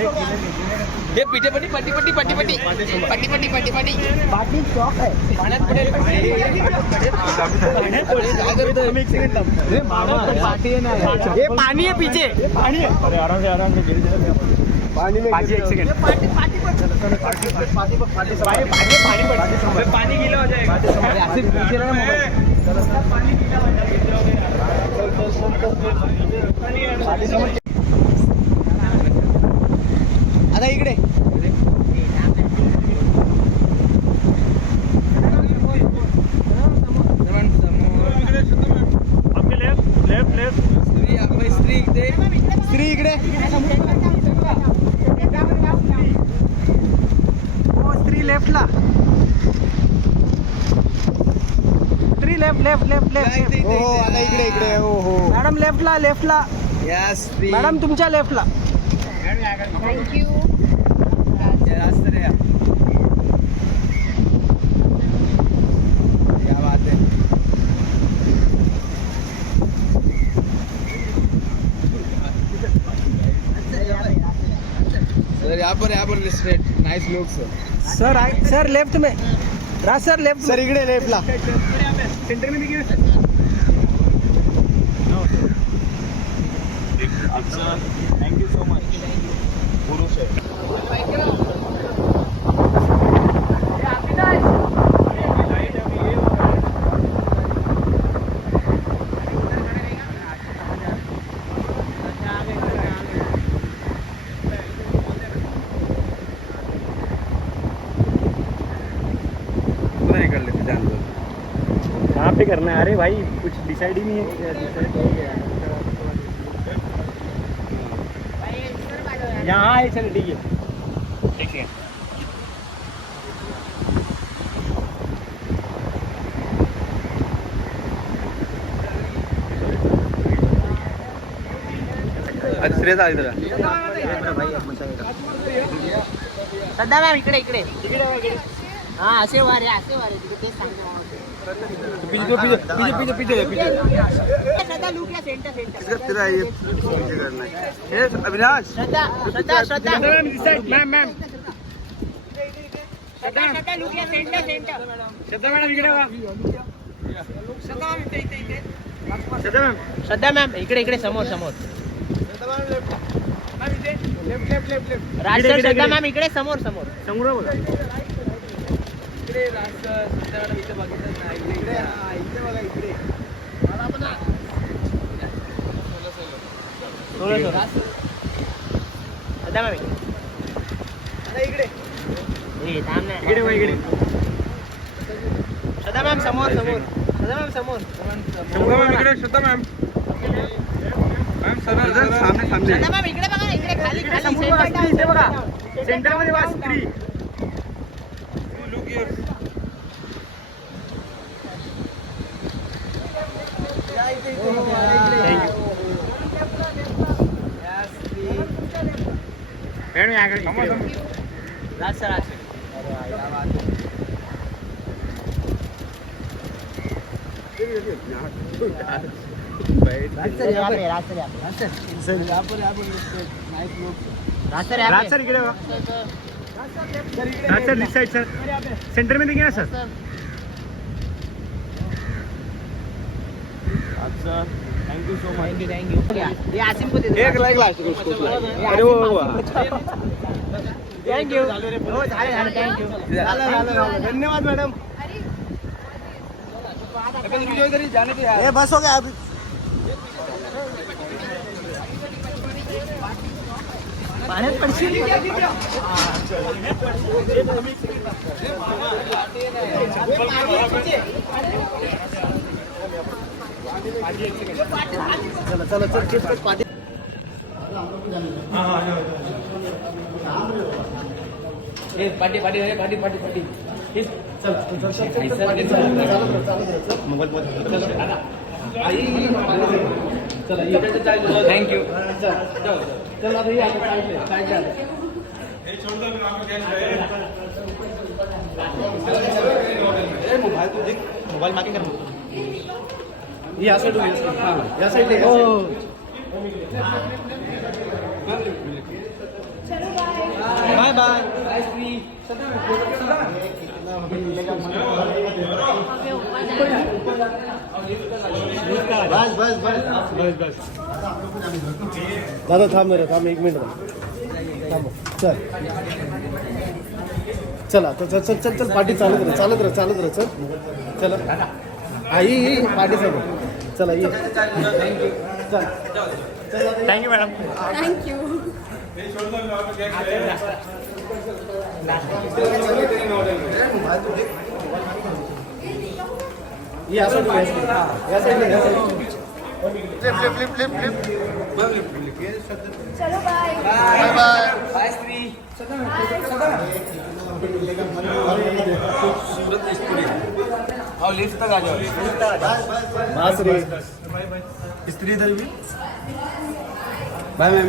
हे पिठे पट्टी पट्टी पट्टी पट्टी पट्टी पट्टी पट्टी पट्टी पट्टी पाटी चॉक आहे पाण्यात पडेल हे पाणी आहे पीछे पाणी आहे अरे आराम से पानी में एक सेकंड पानी गीला हो जाएगा ऐसे पीछे रहा मोबाइल आता इकडे स्त्री इकडे स्त्री लेफ्टला स्त्री लेफ्ट लेफ्ट लेफ्ट लेफ्ट हो आता इकडे इकडे हो हो मॅडम लेफ्टला यस मॅडम तुमच्या लेफ्टला थँक्यू सर यहाँ पर straight nice look sir sir left में राज सर लेफ्ट सर इकडे लेफ्टला सेंटर में देखिए थैंक यू सो मच पुरुष है कहाँ पे करना है? अरे भाई कुछ डिसाइड ही नहीं है। यहाँ है, चलो ठीक है ठीक है। सध्या मॅम इकडे इकडे हा असे वारे तिथे तेच सांगतो अविनाश श्रद्धा मैम श्रद्धा लुक या सेंटर श्रद्धा मॅडम इकडे बघा। श्रद्धा मॅम इकडे समोर राज सर श्रद्धा मॅम इकडे समोर बघा। श्रद्धा मॅम इकडे थांब ना इकडे श्रद्धा मॅम समोर श्रद्धा मॅम समोर श्रद्धा मॅम सामने श्रद्धा मॅम इकडे बघा इकडे खाली इथे बघा सेंटर मध्ये वास स्त्री राज सर इकडे बघा। सर दिस साइड सर सेंटर में देखिए ना सर। अच्छा thank you so much. Thank you ये आसिम को दे दो एक लाइक लास्ट उसको अरे वो थँक यू हो झाले थँक यू धन्यवाद मैडम। जाने के ये बस हो गया अभी। पाण्यात पडशील चल party thank you mobile marking कर या साइड या साइड बाय बाय दादा थांब रे थांब 1 मिनिट थांब चल चला चल चल चल चल पार्टी चालत रह चल चला आई पार्टी चालू चला ये चल थँक्यू मॅडम थँक्यू या साईडला या साईडला चलो बाय बास रे बाय मॅम